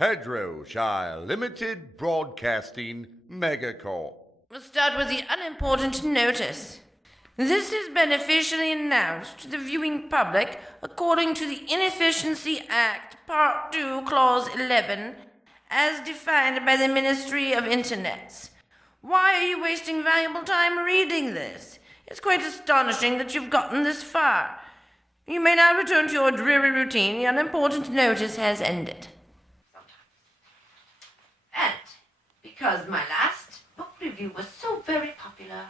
Hedrowshire Limited Broadcasting Megacorp. We'll start with the unimportant notice. This is been officially announced to the viewing public according to the Inefficiency Act, Part 2, Clause 11, as defined by the Ministry of Internets. Why are you wasting valuable time reading this? It's quite astonishing that you've gotten this far. You may now return to your dreary routine. The unimportant notice has ended. And because my last book review was so very popular,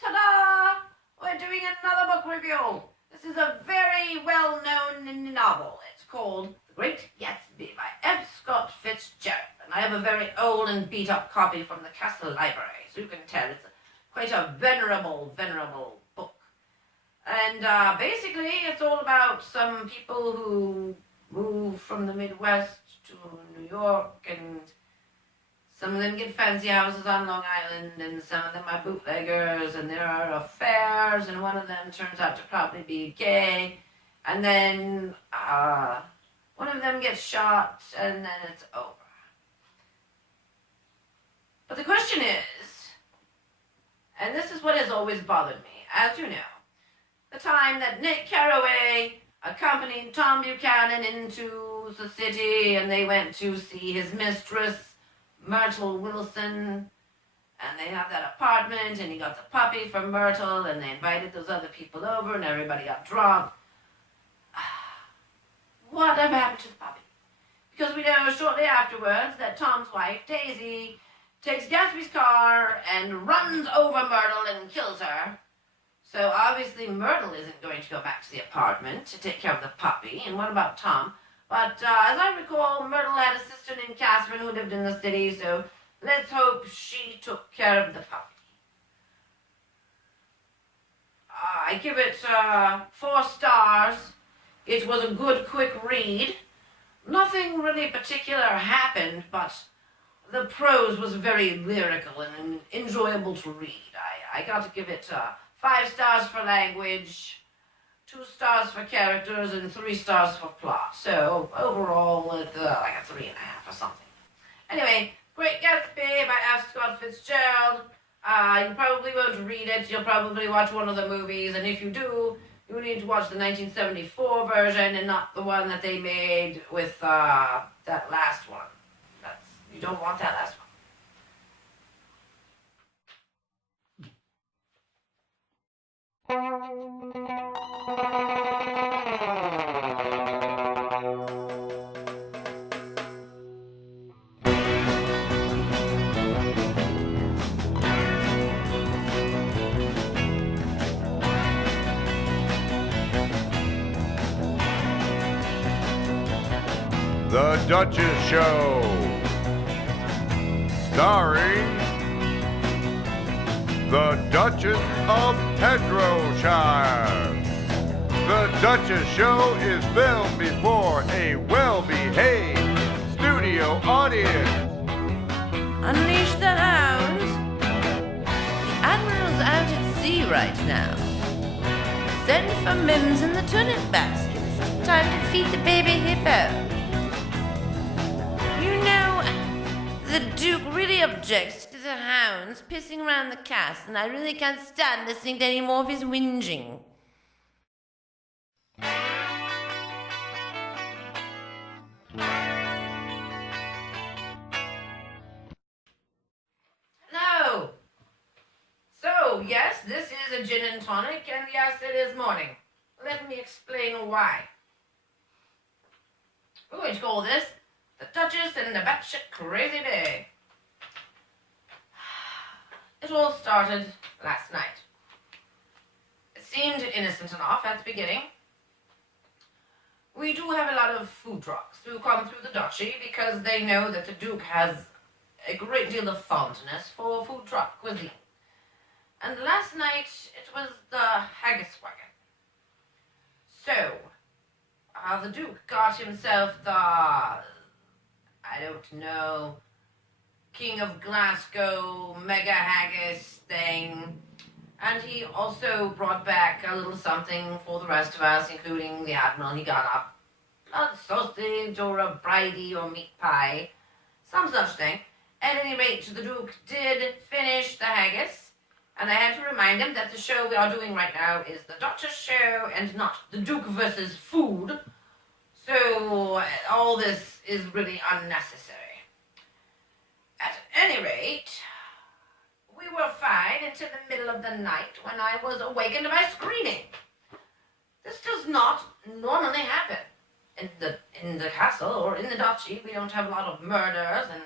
ta-da! We're doing another book review. This is a very well-known novel. It's called The Great Gatsby by F. Scott Fitzgerald. And I have a very old and beat-up copy from the Castle Library, so you can tell it's quite a venerable book. And basically, it's all about some people who move from the Midwest to New York, and some of them get fancy houses on Long Island, and some of them are bootleggers, and there are affairs, and one of them turns out to probably be gay, and then one of them gets shot, and then it's over. But the question is, and this is what has always bothered me, as you know, the time that Nick Carraway accompanied Tom Buchanan into the city, and they went to see his mistress, Myrtle Wilson, and they have that apartment, and he got the puppy from Myrtle, and they invited those other people over, and everybody got drunk. Whatever happened to the puppy? Because we know shortly afterwards that Tom's wife, Daisy, takes Gatsby's car and runs over Myrtle and kills her. So obviously Myrtle isn't going to go back to the apartment to take care of the puppy. And what about Tom? But as I recall, Myrtle had a sister named Catherine who lived in the city, so let's hope she took care of the puppy. I give it 4 stars. It was a good, quick read. Nothing really particular happened, but the prose was very lyrical and enjoyable to read. I got to give it 5 stars for language, 2 stars for characters, and 3 stars for plot. So overall, it's like a 3.5 or something. Anyway, Great Gatsby by F. Scott Fitzgerald. You probably won't read it. You'll probably watch one of the movies, and if you do, you need to watch the 1974 version and not the one that they made with that last one. You don't want that last one. The Duchess Show, starring the Duchess of Hedrowshire. The Duchess Show is filmed before a well-behaved studio audience. Unleash the hounds. The Admiral's out at sea right now. Send for Mims in the turnip basket. Time to feed the baby hippo. You know, the Duke really objects to the hounds pissing around the castle, and I really can't stand listening to any more of his whinging. No. So, yes, this is a gin and tonic, and yes, it is morning. Let me explain why. We're going to call this The Duchess and the Batshit Crazy Day. It all started last night. It seemed innocent enough at the beginning. We do have a lot of food trucks who come through the duchy because they know that the Duke has a great deal of fondness for food truck cuisine. And last night it was the haggis wagon. So, the Duke got himself the, I don't know, King of Glasgow mega haggis thing. And he also brought back a little something for the rest of us, including the Admiral. He got a blood sausage or a bridie or meat pie, some such thing. At any rate, the Duke did finish the haggis, and I had to remind him that the show we are doing right now is the Duchess show and not the Duke versus food. So all this is really unnecessary. At any rate, we were fine until the middle of the night when I was awakened by screaming. This does not normally happen. In the castle or in the duchy, we don't have a lot of murders, and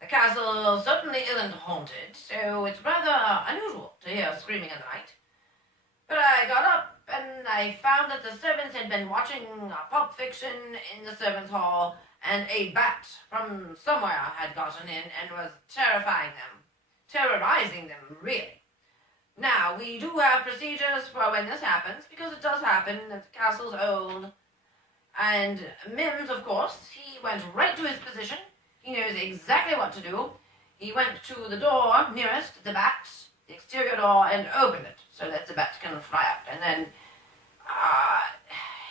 the castle certainly isn't haunted, so it's rather unusual to hear screaming in the night. But I got up and I found that the servants had been watching Pulp Fiction in the servants' hall, and a bat from somewhere had gotten in and was terrorizing them, really. Now, we do have procedures for when this happens, because it does happen, and the castle's old. And Mims, of course, he went right to his position. He knows exactly what to do. He went to the door nearest the bat, the exterior door, and opened it so that the bat can fly out. And then,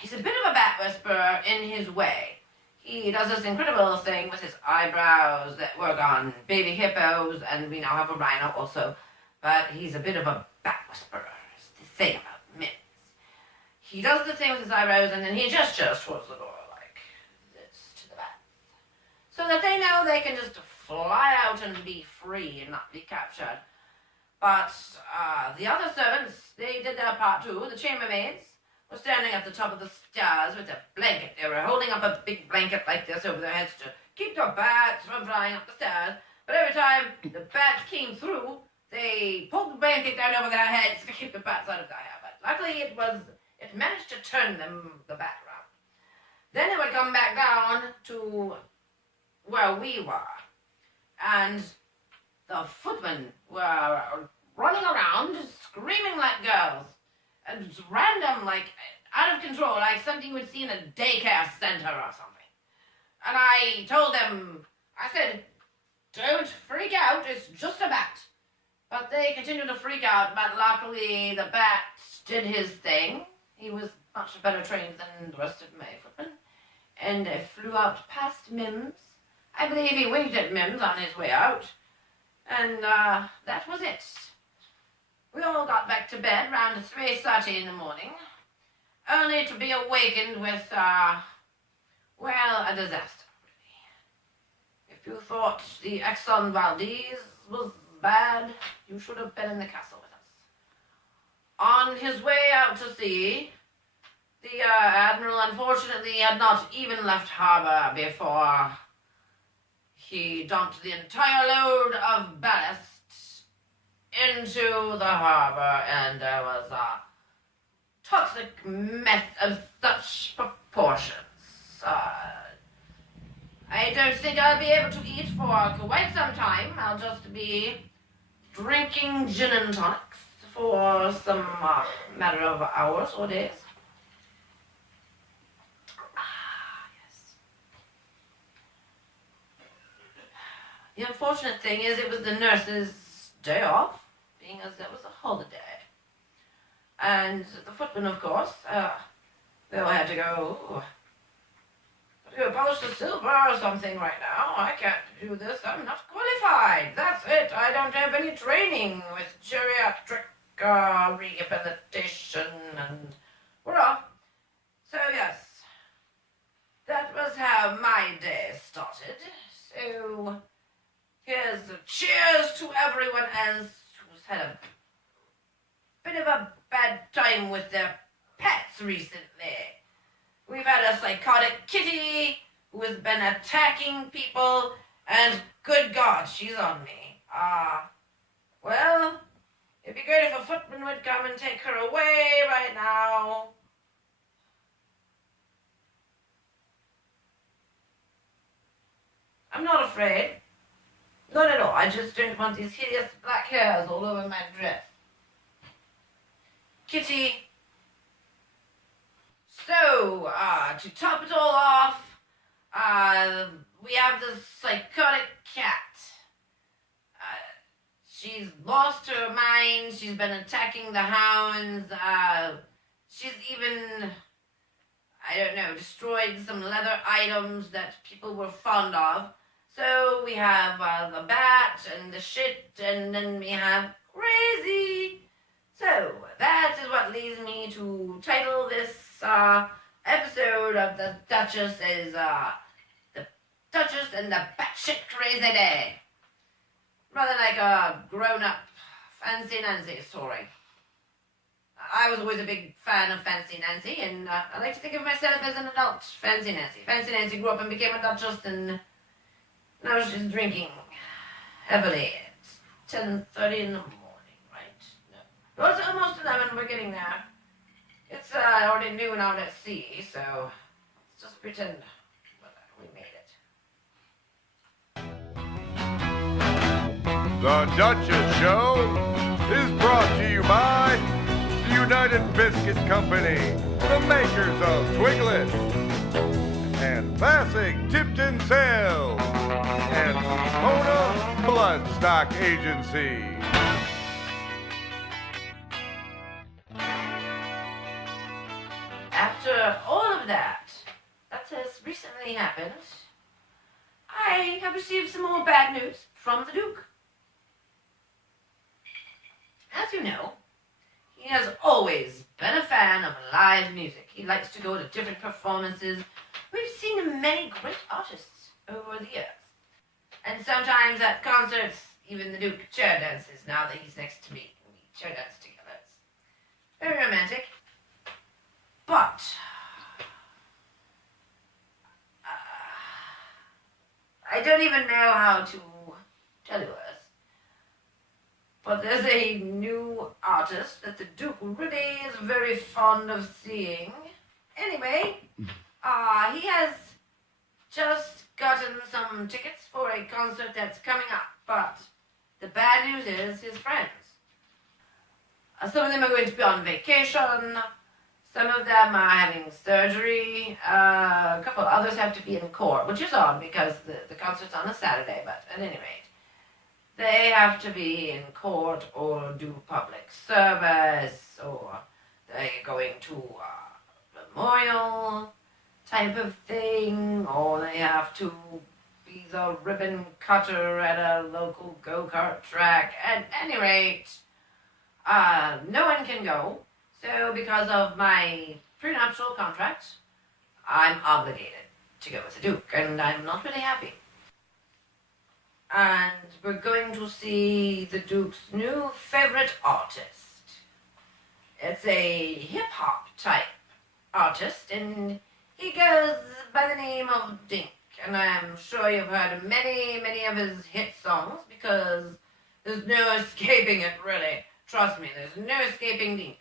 he's a bit of a bat whisperer in his way. He does this incredible thing with his eyebrows that work on baby hippos, and we now have a rhino also. But he's a bit of a bat whisperer, is the thing about Mims. He does the thing with his eyebrows, and then he gestures towards the door like this to the bats, so that they know they can just fly out and be free and not be captured. But the other servants, they did their part too. The chambermaids were standing at the top of the stairs with a blanket. They were holding up a big blanket like this over their heads to keep the bats from flying up the stairs. But every time the bats came through, they pulled the blanket down over their heads to keep the bats out of their hair. But luckily it managed to turn the bat around. Then it would come back down to where we were. And the footmen were running around, screaming like girls. And random, like, out of control, like something you would see in a daycare center or something. And I told them, I said, don't freak out, it's just a bat. But they continued to freak out, but luckily the bat did his thing. He was much better trained than the rest of my footmen, and flew out past Mims. I believe he winked at Mims on his way out, and that was it. We all got back to bed around 3:30 in the morning, only to be awakened with, a disaster, really. If you thought the Exxon Valdez was bad, you should have been in the castle with us. On his way out to sea, the Admiral unfortunately had not even left harbor before he dumped the entire load of ballast into the harbor, and there was a toxic mess of such proportions. I don't think I'll be able to eat for quite some time. I'll just be drinking gin and tonics for some matter of hours or days. Yes. The unfortunate thing is it was the nurse's day off, being as it was a holiday. And the footmen, of course, they all had to go polish the silver or something right now. I can't do this. I'm not qualified. That's it. I don't have any training with geriatric rehabilitation, and we're off. So, yes, that was how my day started. So, here's a cheers to everyone else who's had a bit of a bad time with their pets recently. We've had a psychotic kitty who has been attacking people, and good God, she's on me. Well, it'd be great if a footman would come and take her away right now. I'm not afraid. Not at all. I just don't want these hideous black hairs all over my dress. Kitty. So, to top it all off, we have this psychotic cat. She's lost her mind. She's been attacking the hounds. She's even, I don't know, destroyed some leather items that people were fond of. So we have the bat and the shit, and then we have crazy. So that is what leads me to title this episode of the Duchess as the Duchess and the Batshit Crazy Day. Rather like a grown-up Fancy Nancy story. I was always a big fan of Fancy Nancy, and I like to think of myself as an adult Fancy Nancy. Fancy Nancy grew up and became a Duchess, and now she's drinking heavily at 10:30 in the morning, right? No. Well, it's almost 11, we're getting there. It's already noon out at sea, so let's just pretend we made it. The Duchess Show is brought to you by the United Biscuit Company, the makers of Twiglet, and Classic Tipton Sales, and Mona Bloodstock Agency. After all of that has recently happened, I have received some more bad news from the Duke. As you know, he has always been a fan of live music. He likes to go to different performances. We've seen many great artists over the years. And sometimes at concerts, even the Duke chair dances now that he's next to me. We chair dance together. It's very romantic. But I don't even know how to tell you this. But there's a new artist that the Duke really is very fond of seeing. Anyway, he has just gotten some tickets for a concert that's coming up. But the bad news is his friends. Some of them are going to be on vacation. Some of them are having surgery. A couple others have to be in court, which is odd because the concert's on a Saturday, but at any rate. They have to be in court or do public service, or they're going to a memorial type of thing, or they have to be the ribbon cutter at a local go-kart track. At any rate, no one can go. So because of my prenuptial contract, I'm obligated to go with the Duke, and I'm not really happy. And we're going to see the Duke's new favorite artist. It's a hip-hop type artist, and he goes by the name of Dink. And I'm sure you've heard many of his hit songs, because there's no escaping it, really. Trust me, there's no escaping Dink.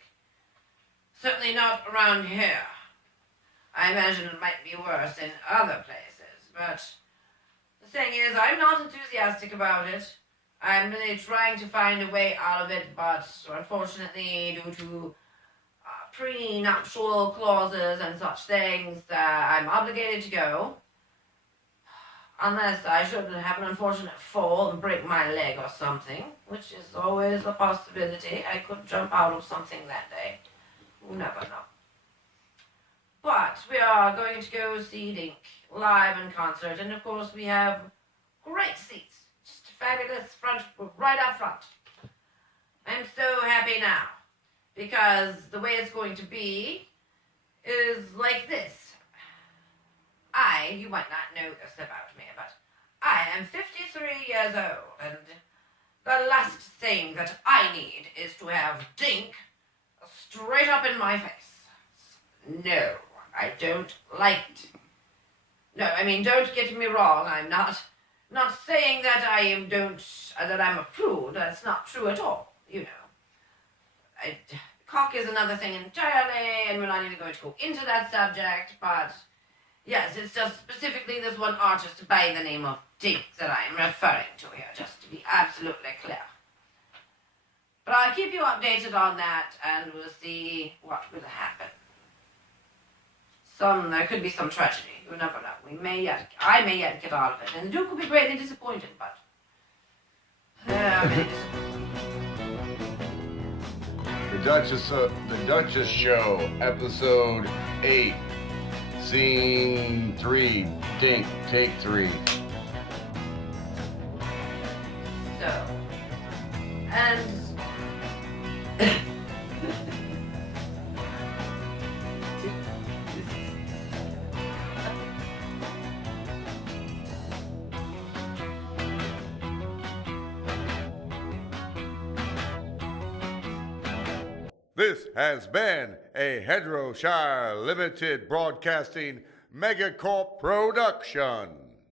Certainly not around here. I imagine it might be worse in other places, but the thing is, I'm not enthusiastic about it. I'm really trying to find a way out of it, but unfortunately, due to prenuptial clauses and such things, I'm obligated to go. Unless I should have an unfortunate fall and break my leg or something, which is always a possibility. I could jump out of something that day. You never know. But we are going to go see Dink live in concert, and of course we have great seats. Just fabulous front, right up front. I'm so happy now, because the way it's going to be is like this. You might not know this about me, but I am 53 years old, and the last thing that I need is to have Dink straight up in my face. No, I don't like it. No, I mean, don't get me wrong. I'm not saying that I'm a prude. That's not true at all, you know. Cock is another thing entirely, and we're not even going to go into that subject, but yes, it's just specifically this one artist by the name of Dink that I am referring to here, just to be absolutely clear. But I'll keep you updated on that, and we'll see what will happen. There could be some tragedy. You never know. I may yet get out of it, and the Duke will be greatly disappointed, but really disappointed. The Duchess Show, Episode 8. Scene 3. Dink, take 3. So, and This has been a Hedroshire Limited Broadcasting Megacorp production.